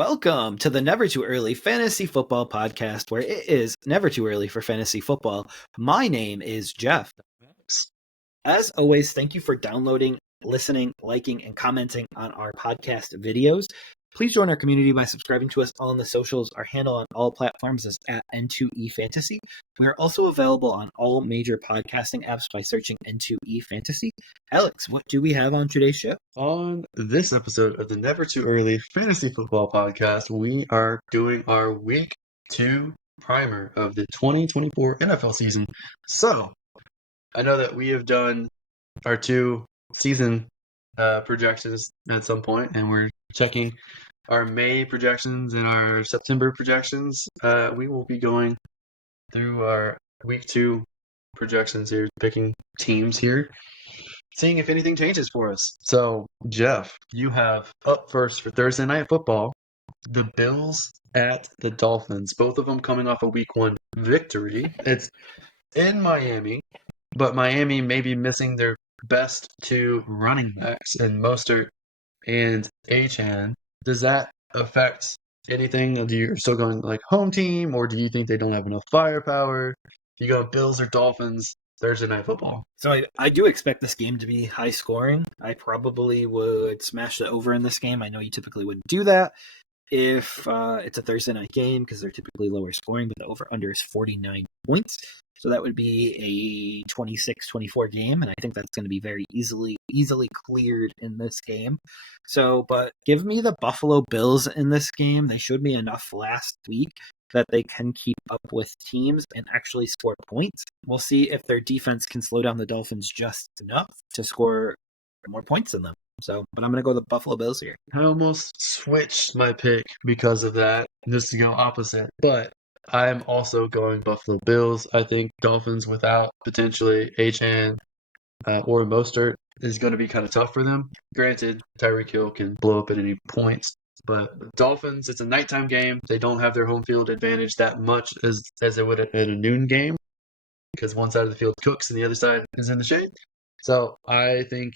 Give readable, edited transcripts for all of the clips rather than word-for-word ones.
Welcome to the Never Too Early Fantasy Football Podcast, where it is never too early for fantasy football. My name is Jeff. As always, thank you for downloading, listening, liking, and commenting on our podcast videos. Please join our community by subscribing to us on the socials. Our handle on all platforms is at N2E Fantasy. We are also available on all major podcasting apps by searching N2E Fantasy. Alex, what do we have on today's show? On this episode of the Never Too Early Fantasy Football Podcast, we are doing our Week 2 primer of the 2024 NFL season. So, I know that we have done our 2 season projections at some point, and we're checking our May projections and our September projections. We will be going through our Week 2 projections here, picking teams here, seeing if anything changes for us. So, Jeff, you have up first for Thursday Night Football, the Bills at the Dolphins, both of them coming off a Week 1 victory. It's in Miami, but Miami may be missing their best 2 running backs in Mostert and Achane. Does that affect anything? Do you still going like home team, or do you think they don't have enough firepower? You go Bills or Dolphins Thursday Night Football. So I do expect this game to be high scoring. I probably would smash the over in this game. I know you typically wouldn't do that if it's a Thursday night game because they're typically lower scoring, but the over-under is 49 points. So that would be a 26-24 game, and I think that's going to be very easily cleared in this game. So, but give me the Buffalo Bills in this game. They showed me enough last week that they can keep up with teams and actually score points. We'll see if their defense can slow down the Dolphins just enough to score more points than them. So, but I'm going to go the Buffalo Bills here. I almost switched my pick because of that, just to go opposite. But I'm also going Buffalo Bills. I think Dolphins without potentially Achane or Mostert is going to be kind of tough for them. Granted, Tyreek Hill can blow up at any points. But Dolphins, it's a nighttime game. They don't have their home field advantage that much as they would at a noon game because one side of the field cooks and the other side is in the shade. So I think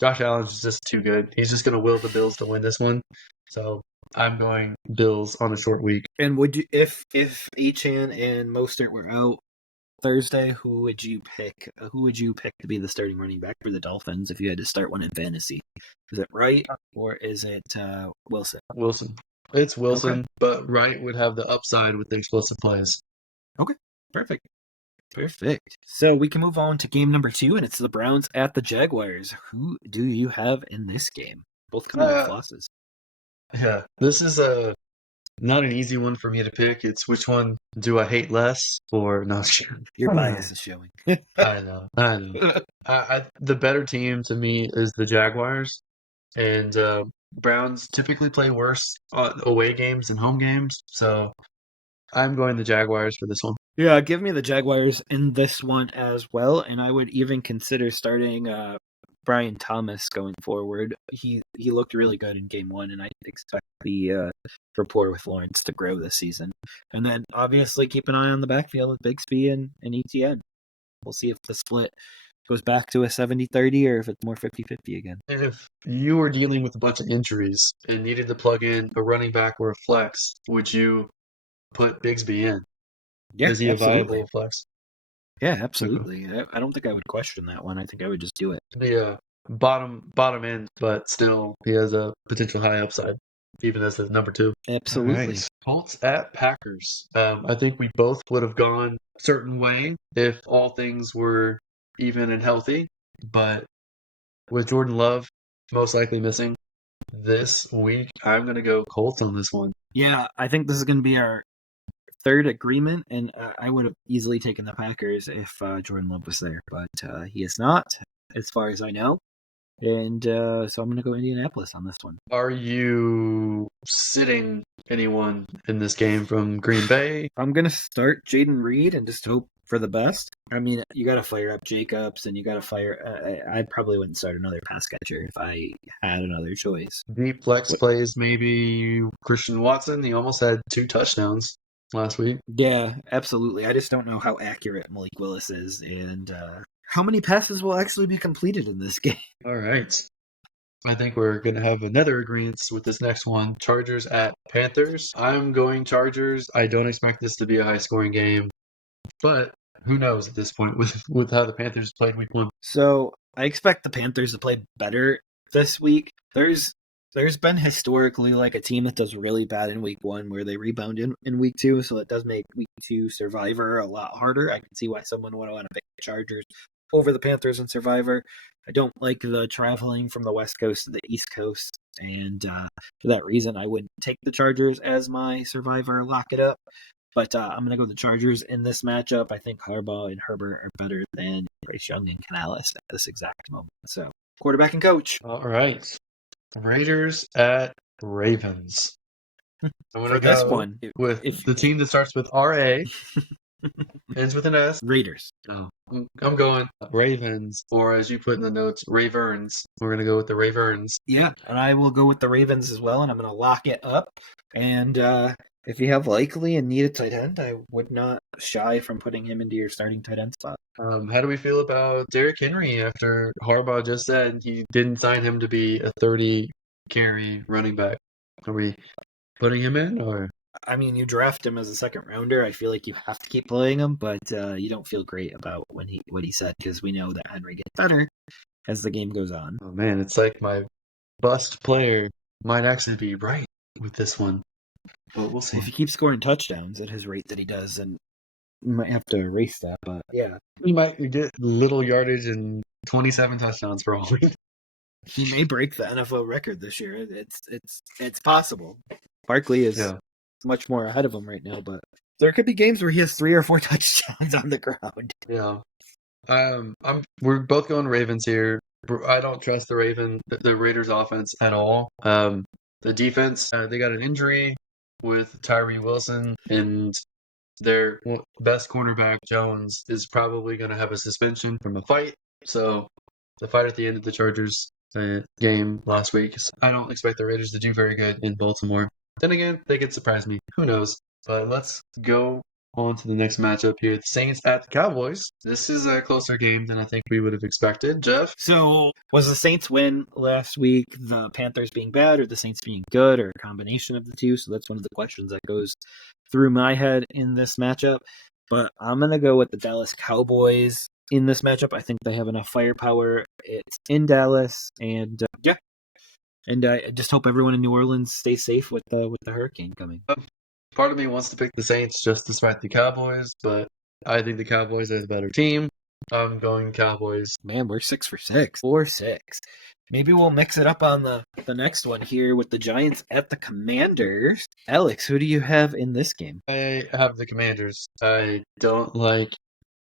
Josh Allen's just too good. He's just going to will the Bills to win this one. So I'm going Bills on a short week. And would you, if Achane and Mostert were out Thursday, who would you pick? Who would you pick to be the starting running back for the Dolphins if you had to start one in fantasy? Is it Wright or is it Wilson? Wilson. It's Wilson, Okay. but Wright would have the upside with the explosive plays. Okay, perfect. So we can move on to game number 2, and it's the Browns at the Jaguars. Who do you have in this game? Both coming off losses. Yeah, this is not an easy one for me to pick. It's which one do I hate less or no? Your bias is showing. I know. The better team to me is the Jaguars, and Browns typically play worse away games than home games. So I'm going the Jaguars for this one. Yeah, give me the Jaguars in this one as well, and I would even consider starting Brian Thomas going forward. He looked really good in game 1, and I expect the rapport with Lawrence to grow this season. And then obviously keep an eye on the backfield with Bigsby and Etienne. We'll see if the split goes back to a 70-30 or if it's more 50-50 again. If you were dealing with a bunch of injuries and needed to plug in a running back or a flex, would you put Bigsby in? Yeah, is he absolutely. a viable flex? Yeah, absolutely. I don't think I would question that one. I think I would just do it. The bottom end, but still he has a potential high upside, even as the number 2. Absolutely. Right. Colts at Packers. I think we both would have gone a certain way if all things were even and healthy, but with Jordan Love most likely missing this week, I'm going to go Colts on this one. Yeah, I think this is going to be our third agreement, and I would have easily taken the Packers if Jordan Love was there, but he is not, as far as I know. And so I'm going to go Indianapolis on this one. Are you sitting anyone in this game from Green Bay? I'm going to start Jaden Reed and just hope for the best. I mean, you got to fire up Jacobs, and you got to fire... I probably wouldn't start another pass catcher if I had another choice. Deep flex plays, maybe Christian Watson. He almost had 2 touchdowns last week. Yeah, absolutely. I just don't know how accurate Malik Willis is, and how many passes will actually be completed in this game. All right. I think we're going to have another agreement with this next one. Chargers at Panthers. I'm going Chargers. I don't expect this to be a high-scoring game, but who knows at this point with how the Panthers played week 1. So I expect the Panthers to play better this week. There's been historically like a team that does really bad in week 1 where they rebound in week 2, so it does make week 2 Survivor a lot harder. I can see why someone would want to pick the Chargers over the Panthers in Survivor. I don't like the traveling from the West Coast to the East Coast, and for that reason, I wouldn't take the Chargers as my Survivor lock it up. But I'm going to go with the Chargers in this matchup. I think Harbaugh and Herbert are better than Bryce Young and Canales at this exact moment. So, quarterback and coach. All right. Raiders at Ravens. I'm going For to this go one, with the team that starts with R-A, ends with an S. Raiders. Oh, I'm going Ravens, or as you put in the notes, Raverns. We're going to go with the Raverns. Yeah, and I will go with the Ravens as well, and I'm going to lock it up. And if you have likely and need a tight end, I would not shy from putting him into your starting tight end spot. How do we feel about Derrick Henry after Harbaugh just said he didn't sign him to be a 30-carry running back? Are we putting him in, or? I mean, you draft him as a second rounder. I feel like you have to keep playing him, but you don't feel great about what he said because we know that Henry gets better as the game goes on. Oh man, it's like my bust player might actually be right with this one, but we'll see. If he keeps scoring touchdowns at his rate that he does, and you might have to erase that, but yeah. He might get little yardage and 27 touchdowns for all we know. He may break the NFL record this year. It's possible. Barkley is much more ahead of him right now, but there could be games where he has 3 or 4 touchdowns on the ground. Yeah. We're both going Ravens here. I don't trust the Raiders offense at all. The defense, they got an injury with Tyree Wilson, and their best cornerback, Jones, is probably going to have a suspension from a fight. So the fight at the end of the Chargers game last week, I don't expect the Raiders to do very good in Baltimore. Then again, they could surprise me. Who knows? But let's go on to the next matchup here. The Saints at the Cowboys. This is a closer game than I think we would have expected. Jeff? So, was the Saints win last week the Panthers being bad or the Saints being good or a combination of the two? So that's one of the questions that goes through my head in this matchup. But I'm going to go with the Dallas Cowboys in this matchup. I think they have enough firepower. It's in Dallas, and yeah. And I just hope everyone in New Orleans stays safe with the hurricane coming. Part of me wants to pick the Saints just despite the Cowboys, but I think the Cowboys are the better team. I'm going Cowboys. Man, we're 6 for 6. 4-6. Maybe we'll mix it up on the next one here with the Giants at the Commanders. Alex, who do you have in this game? I have the Commanders. I don't like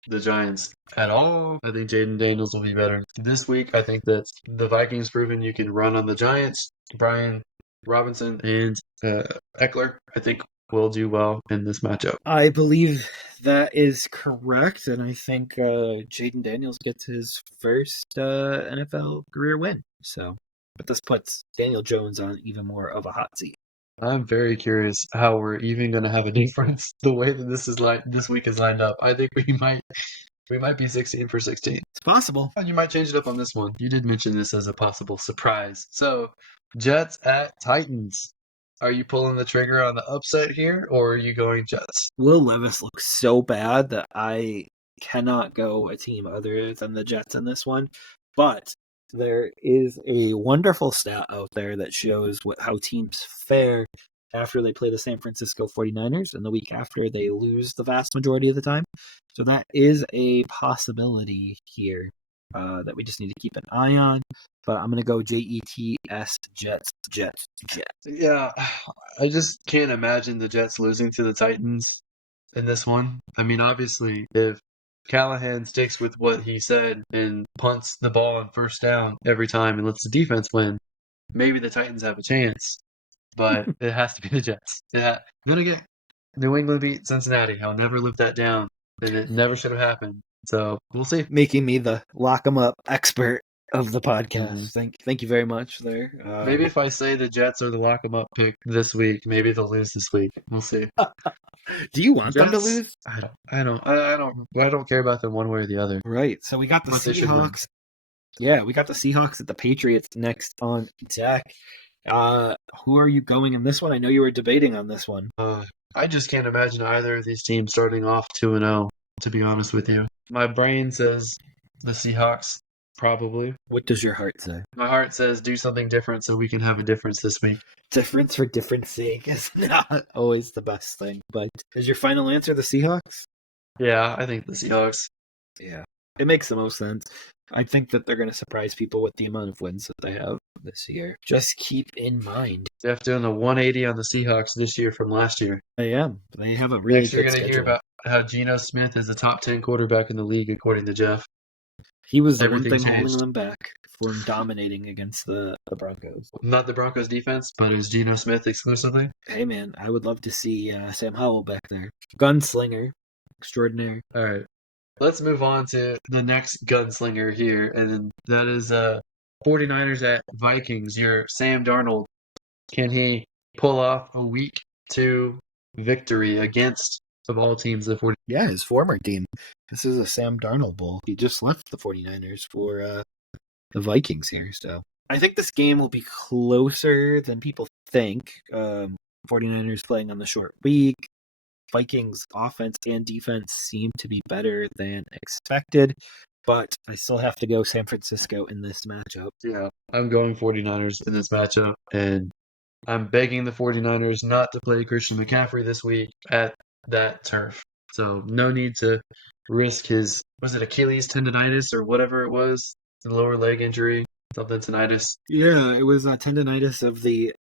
the Giants at all. I think Jaden Daniels will be better this week. I think that the Vikings proven you can run on the Giants. Brian Robinson and Eckler, I think, will do well in this matchup. I believe that is correct, and I think Jaden Daniels gets his first NFL career win. So, but this puts Daniel Jones on even more of a hot seat. I'm very curious how we're even going to have a difference the way that this week is lined up. I think we might be 16 for 16. It's possible. And you might change it up on this one. You did mention this as a possible surprise. So, Jets at Titans. Are you pulling the trigger on the upset here, or are you going Jets? Will Levis looks so bad that I cannot go a team other than the Jets in this one. But there is a wonderful stat out there that shows how teams fare after they play the San Francisco 49ers, and the week after they lose the vast majority of the time. So that is a possibility here that we just need to keep an eye on. But I'm going to go Jets, Jets. Yeah, I just can't imagine the Jets losing to the Titans in this one. I mean, obviously, if Callahan sticks with what he said and punts the ball on first down every time and lets the defense win, maybe the Titans have a chance. But it has to be the Jets. Yeah, I'm going to get New England beat Cincinnati. I'll never live that down. And it never should have happened. So we'll see. Making me the lock 'em up expert of the podcast. Thank you very much there. Maybe if I say the Jets are the lock 'em up pick this week, maybe they'll lose this week. We'll see. Do you want them to lose? I don't care about them one way or the other. Right. So we got the But they should Seahawks Yeah, we got the Seahawks at the Patriots next on deck. Who are you going in this one? I know you were debating on this one. I just can't imagine either of these teams starting off 2-0, to be honest with you. My brain says the Seahawks, probably. What does your heart say? My heart says do something different so we can have a difference this week. Difference for difference sake is not always the best thing, but is your final answer the Seahawks? Yeah, I think the Seahawks. Yeah, it makes the most sense. I think that they're going to surprise people with the amount of wins that they have this year. Just keep in mind. Jeff doing the 180 on the Seahawks this year from last year. I am. They have a really Next, you're good going to hear schedule. about how Geno Smith is the top 10 quarterback in the league, according to Jeff. He was the one Everything thing holding changed. them back from dominating against the Broncos. Not the Broncos defense, but it was Geno Smith exclusively. Hey, man, I would love to see Sam Howell back there. Gunslinger. Extraordinary. All right. Let's move on to the next gunslinger here, and that is 49ers at Vikings. Your Sam Darnold. Can he pull off a week 2 victory against, of all teams, the 49ers? Yeah, his former team. This is a Sam Darnold Bowl. He just left the 49ers for the Vikings here. So I think this game will be closer than people think. 49ers playing on the short week. Vikings offense and defense seem to be better than expected, but I still have to go San Francisco in this matchup. Yeah, I'm going 49ers in this matchup, and I'm begging the 49ers not to play Christian McCaffrey this week at that turf. So no need to risk his, was it Achilles tendonitis or whatever it was, the lower leg injury, something tinnitus. Yeah, it was tendonitis of the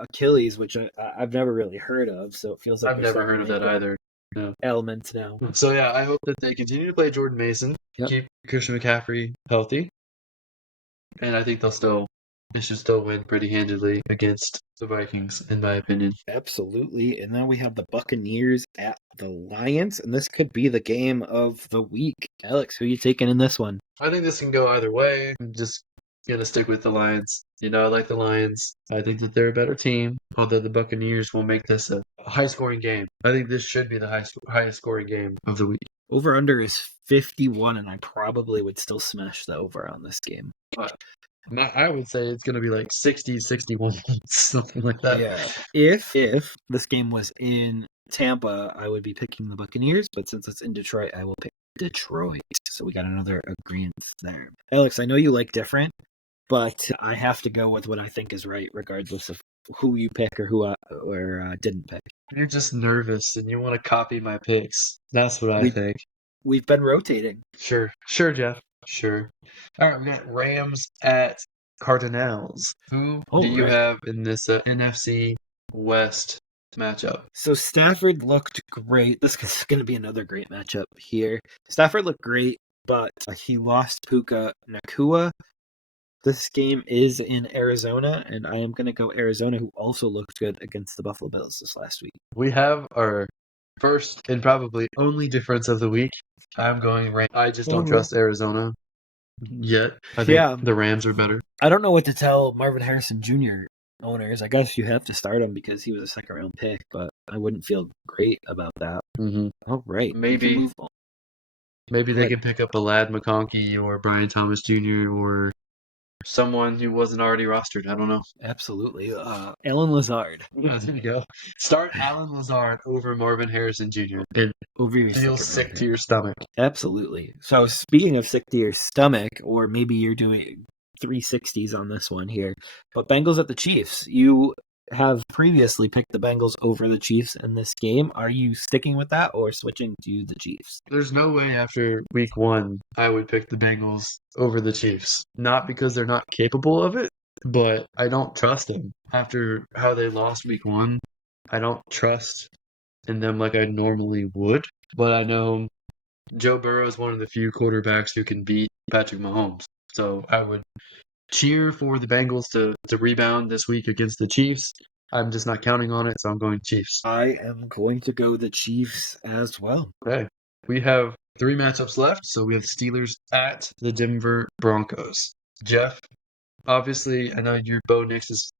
Achilles, which I've never really heard of, so it feels like I've never heard of that either. No. Elements now. So yeah, I hope that they continue to play Jordan Mason, keep Christian McCaffrey healthy, and I think they should still win pretty handedly against the Vikings, in my opinion. Absolutely. And then we have the Buccaneers at the Lions, and this could be the game of the week. Alex, who are you taking in this one? I think this can go either way. I'm just going to stick with the Lions. You know, I like the Lions. I think that they're a better team, although the Buccaneers will make this a high-scoring game. I think this should be the highest-scoring game of the week. Over-under is 51, and I probably would still smash the over on this game. I would say it's going to be like 60, 61 points, something like that. Yeah. If this game was in Tampa, I would be picking the Buccaneers, but since it's in Detroit, I will pick Detroit. So we got another agreement there. Alex, I know you like different, but I have to go with what I think is right, regardless of who you pick or who didn't pick. You're just nervous and you want to copy my picks. That's what I think. We've been rotating. Sure, Jeff. Sure. All right, we got Rams at Cardinals. Who do you have in this NFC West matchup? So Stafford looked great. This is going to be another great matchup here. Stafford looked great, but he lost Puka Nacua. This game is in Arizona, and I am going to go Arizona, who also looked good against the Buffalo Bills this last week. We have our first and probably only difference of the week. I'm going Rams. I just don't trust Arizona yet. I think the Rams are better. I don't know what to tell Marvin Harrison Jr. owners. I guess you have to start him because he was a second-round pick, but I wouldn't feel great about that. Mm-hmm. All right. Maybe they can pick up a Ladd McConkey or Brian Thomas Jr. or someone who wasn't already rostered. I don't know. Absolutely. Alan Lazard. Yeah, there you go. Start Alan Lazard over Marvin Harrison Jr. and over your feel sick to your stomach. Absolutely. So speaking of sick to your stomach, or maybe you're doing 360s on this one here, but Bengals at the Chiefs. You have previously picked the Bengals over the Chiefs in this game. Are you sticking with that or switching to the Chiefs? There's no way after week 1 I would pick the Bengals over the Chiefs. Not because they're not capable of it, but I don't trust them. After how they lost week 1, I don't trust in them like I normally would. But I know Joe Burrow is one of the few quarterbacks who can beat Patrick Mahomes. So I would cheer for the Bengals to rebound this week against the Chiefs. I'm just not counting on it, so I'm going Chiefs. I am going to go the Chiefs as well. Okay. We have 3 matchups left. So we have Steelers at the Denver Broncos. Jeff, obviously, I know you're Bo Nix's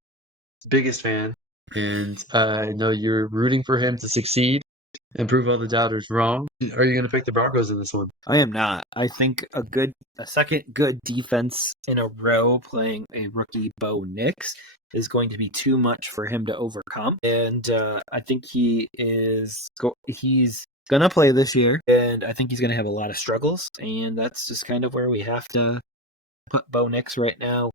biggest fan, and I know you're rooting for him to succeed. and prove all the doubters wrong. Are you going to pick the Broncos in this one? I am not. I think a second good defense in a row playing a rookie Bo Nix is going to be too much for him to overcome, and I think he's gonna play this year, and I think he's gonna have a lot of struggles, and that's just kind of where we have to put Bo Nix right now.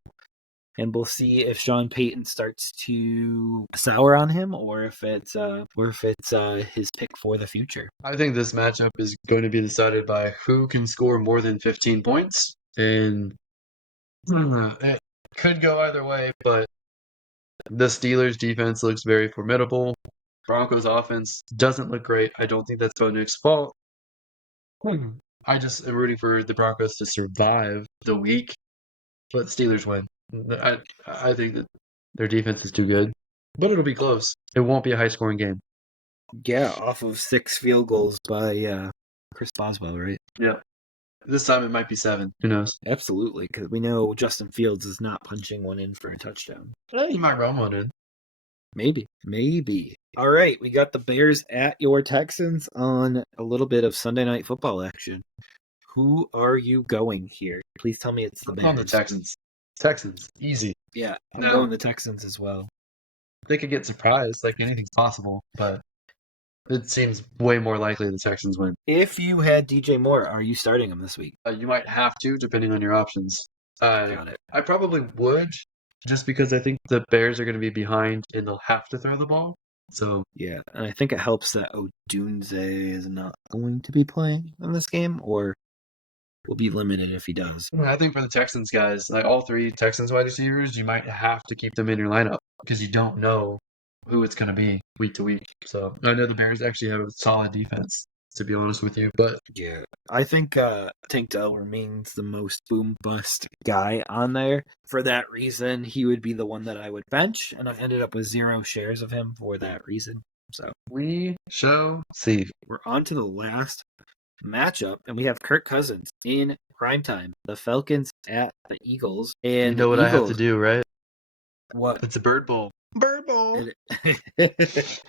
And we'll see if Sean Payton starts to sour on him, or if it's his pick for the future. I think this matchup is going to be decided by who can score more than 15 points, and it could go either way, but the Steelers' defense looks very formidable. Broncos' offense doesn't look great. I don't think that's Bo Nix's fault. I just am rooting for the Broncos to survive the week, but Steelers win. I think that their defense is too good, but it'll be close. It won't be a high-scoring game. Yeah, off of 6 field goals by Chris Boswell, right? Yeah. This time it might be 7. Who knows? Absolutely, because we know Justin Fields is not punching one in for a touchdown. He might run one in. Maybe. All right, we got the Bears at your Texans on a little bit of Sunday Night Football action. Who are you going here? Please tell me it's the Bears. On the Texans. Texans. Easy. Yeah, I'm going the Texans as well. They could get surprised. Like, anything's possible, but it seems way more likely the Texans win. If you had DJ Moore, are you starting him this week? You might have to, depending on your options. Got it. I probably would, just because I think the Bears are going to be behind and they'll have to throw the ball. So yeah, and I think it helps that Odunze is not going to be playing in this game, or will be limited if he does. I think for the Texans guys, like all 3 Texans wide receivers, you might have to keep them in your lineup because you don't know who it's going to be week to week. So I know the Bears actually have a solid defense, to be honest with you, but yeah, I think Tank Dell remains the most boom bust guy on there. For that reason, he would be the one that I would bench, and I ended up with 0 shares of him for that reason. So we shall see. We're on to the last matchup, and we have Kirk Cousins in primetime. The Falcons at the Eagles. And you know what I have to do, right? What? It's a bird bowl. Bird bowl. It's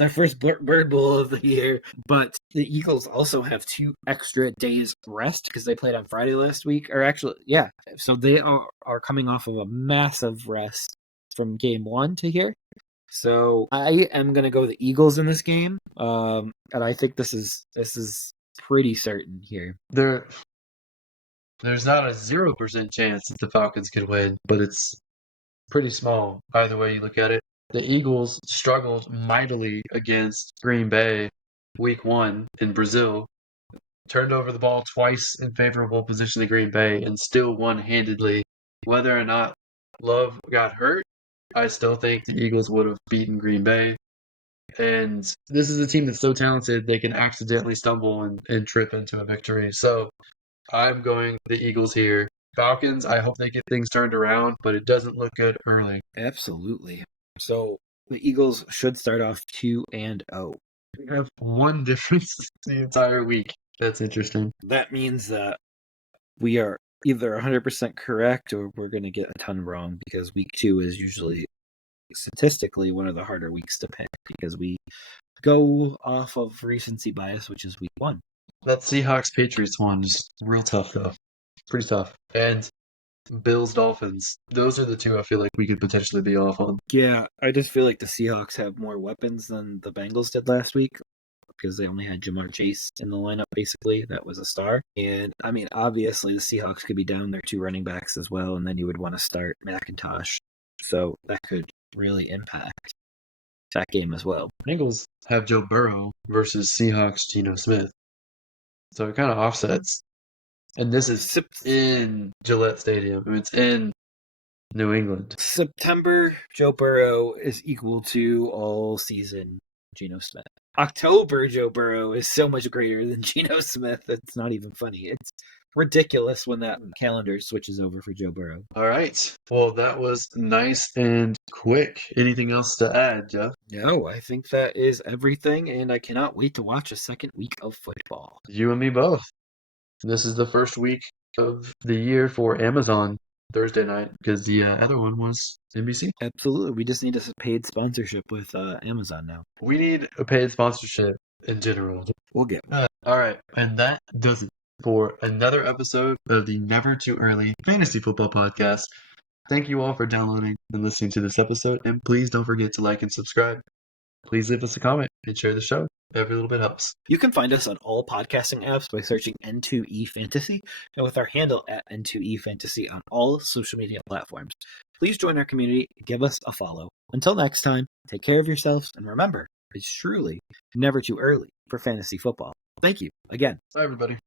our first bird bowl of the year. But the Eagles also have 2 extra days rest because they played on Friday last week. Or actually, yeah. So they are coming off of a massive rest from game 1 to here. So I am going to go the Eagles in this game. And I think this is pretty certain here. There's not a 0% chance that the Falcons could win, but it's pretty small either way you look at it. The Eagles struggled mightily against Green Bay week 1 in Brazil, turned over the ball twice in favorable position to Green Bay, and still won handedly. Whether or not Love got hurt, I still think the Eagles would have beaten Green Bay. And this is a team that's so talented, they can accidentally stumble and trip into a victory. So I'm going the Eagles here. Falcons, I hope they get things turned around, but it doesn't look good early. Absolutely. So the Eagles should start off 2-0. We have 1 difference the entire week. That's interesting. That means that we are either 100% correct or we're going to get a ton wrong, because week 2 is usually statistically one of the harder weeks to pick because we go off of recency bias, which is week 1. That Seahawks-Patriots one is real tough, though. Pretty tough. And Bills-Dolphins. Those are the 2 I feel like we could potentially be off on. Yeah, I just feel like the Seahawks have more weapons than the Bengals did last week because they only had Jamar Chase in the lineup, basically. That was a star. And, I mean, obviously the Seahawks could be down their 2 running backs as well, and then you would want to start McIntosh. So that could really impact that game as well. Bengals have Joe Burrow versus Seahawks Geno Smith. So it kind of offsets. And this is in Gillette Stadium. I mean, it's in New England. September, Joe Burrow is equal to all season Geno Smith. October, Joe Burrow is so much greater than Geno Smith. It's not even funny. It's ridiculous when that calendar switches over for Joe Burrow. All right. Well, that was nice and quick. Anything else to add, Jeff? No, I think that is everything, and I cannot wait to watch a second week of football. You and me both. This is the first week of the year for Amazon Thursday night because the other one was NBC. Absolutely. We just need a paid sponsorship with Amazon now. We need a paid sponsorship in general. We'll get one. All right, and that does it for another episode of the Never Too Early Fantasy Football Podcast. Thank you all for downloading and listening to this episode, and please don't forget to like and subscribe. Please leave us a comment and share the show. Every little bit helps. You can find us on all podcasting apps by searching N2E Fantasy and with our handle at N2E Fantasy on all social media platforms. Please join our community and give us a follow. Until next time, take care of yourselves and remember, it's truly never too early for fantasy football. Thank you again. Bye, everybody.